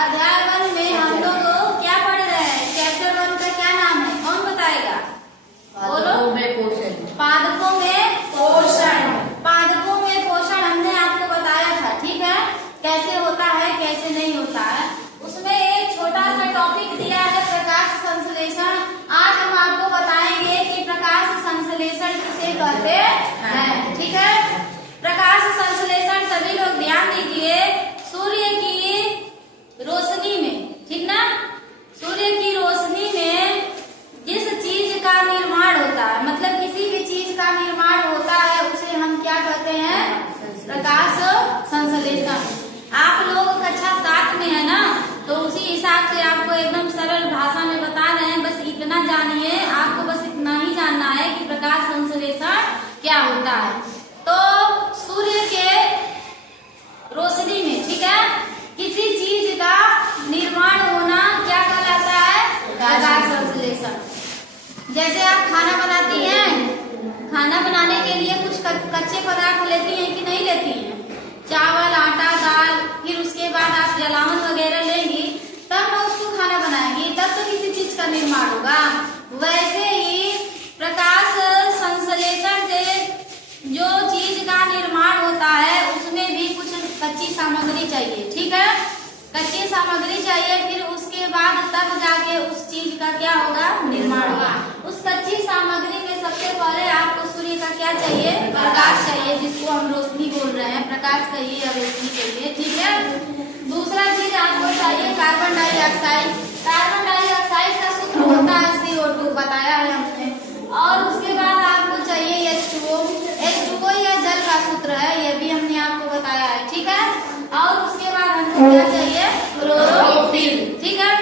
अध्याय 1 में हम लोग क्या पढ़ रहे हैं? चैप्टर 1 का क्या नाम है? कौन बताएगा? बोलो। पादपों में पोषण। पादपों में पोषण हमने आपको बताया था, ठीक है, कैसे होता है कैसे नहीं होता है। उसमें एक छोटा सा टॉपिक दिया है प्रकाश संश्लेषण। आज हम आपको बताएंगे कि प्रकाश संश्लेषण किसे कहते हैं, ठीक है। प्रकाश संश्लेषण सभी लोग ध्यान दीजिए, सूर्य की रोशनी में, ठीक ना, सूर्य की रोशनी में जिस चीज का निर्माण होता है, मतलब किसी भी चीज का निर्माण होता है, उसे हम क्या कहते हैं? प्रकाश संश्लेषण। आप लोग कक्षा 7 में है ना, तो उसी हिसाब से आपको एकदम सरल भाषा में बता रहे हैं। बस इतना जानिए, आपको बस इतना ही जानना है कि प्रकाश संश्लेषण क्या होता है। तो सूर्य के रोशनी में, ठीक है, किसी चीज का निर्माण होना क्या कहलाता है? प्रकाश संश्लेषण। जैसे आप खाना बनाती हैं, खाना बनाने के लिए कुछ कच्चे पदार्थ लेती हैं कि नहीं लेती हैं? चावल, आटा, दाल, फिर उसके बाद आप जलावन वगैरह लेंगी, तब ना उसको खाना बनाएंगी, तब तो किसी चीज का निर्माण होगा। वैसे ही प्रकाश संश्लेषण से जो चीज का निर्माण होता है, उसमें भी कुछ कच्ची सामग्री चाहिए, ठीक है, कच्ची सामग्री चाहिए। फिर उसके बाद तब जाके उस चीज का क्या होगा? निर्माण होगा। उस कच्ची सामग्री में सबसे पहले आपको सूर्य का क्या चाहिए? प्रकाश चाहिए, जिसको हम रोशनी बोल रहे हैं। प्रकाश चाहिए या रोशनी चाहिए, ठीक है। दूसरा चीज आपको चाहिए कार्बन डाइऑक्साइड। कार्बन डाइऑक्साइड का सूत्र होता है CO2, बताया है हमने। और उसके बाद आपको चाहिए H2O। H2O यह जल का सूत्र है, यह भी हमने आपको बताया है, ठीक है। और उसके बाद हमको क्या चाहिए? क्लोरोफिल, ठीक है।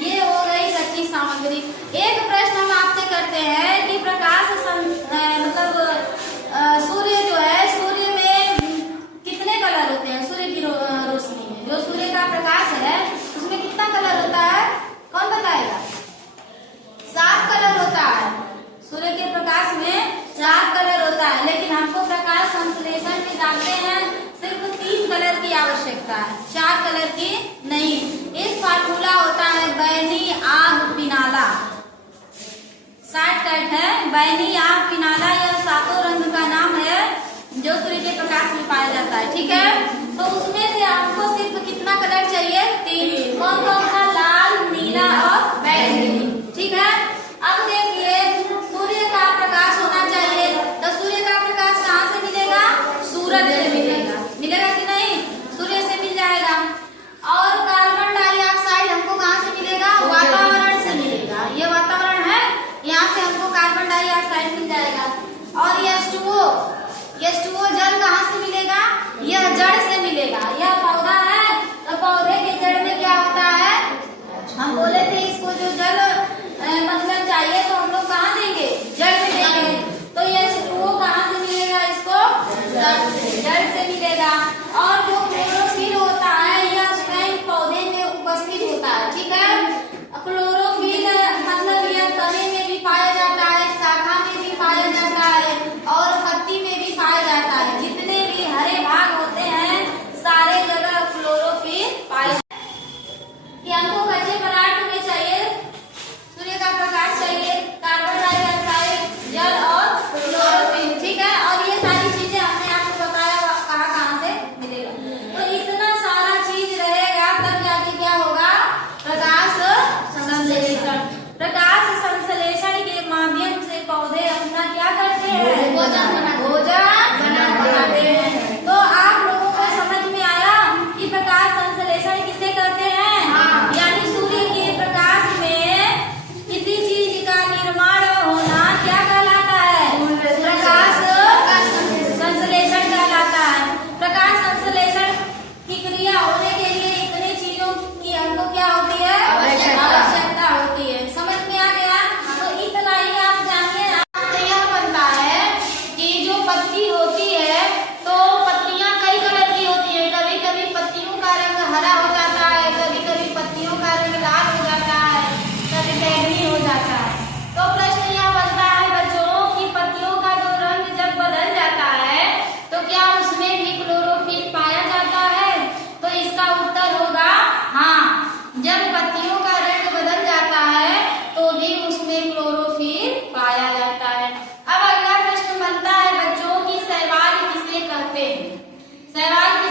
ये हो गई कच्ची सामग्री। एक प्रश्न हम आपसे करते हैं कि प्रकाश मतलब सूर्य जो है, सूर्य में कितने कलर होते हैं? सूर्य की रोशनी में जो सूर्य का प्रकाश है, उसमें कितना कलर होता है? कौन बताएगा? 7 कलर होता है। सूर्य के प्रकाश में 7 कलर होता है, लेकिन हमको प्रकाश संश्लेषण में जानते हैं सिर्फ 3 कलर की आवश्यकता है, 4 कलर की नहीं। एक फार्मूला होता है बैनी आग पिनाला, शॉर्टकट है बैनी आग पिनाला। यह 7 रंग का नाम है जो सूर्य के प्रकाश में पाया जाता है, ठीक है। तो उसमें से आपको सिर्फ कितना कलर चाहिए? 3। कौन कौन सा? लाल, नीला और बैंगनी, ठीक है। अब देखिए, सूर्य का प्रकाश होना चाहिए, तो सूर्य का प्रकाश कहाँ से मिलेगा? सूरज से मिलेगा, मिलेगा कि नहीं? सूर्य से मिल जाएगा। और कार्बन डाइऑक्साइड हमको कहाँ से मिलेगा? वातावरण से मिलेगा। ये वातावरण है, यहाँ से हमको कार्बन डाइऑक्साइड मिल जाएगा। और H2O जल कहाँ से मिलेगा? सहवाग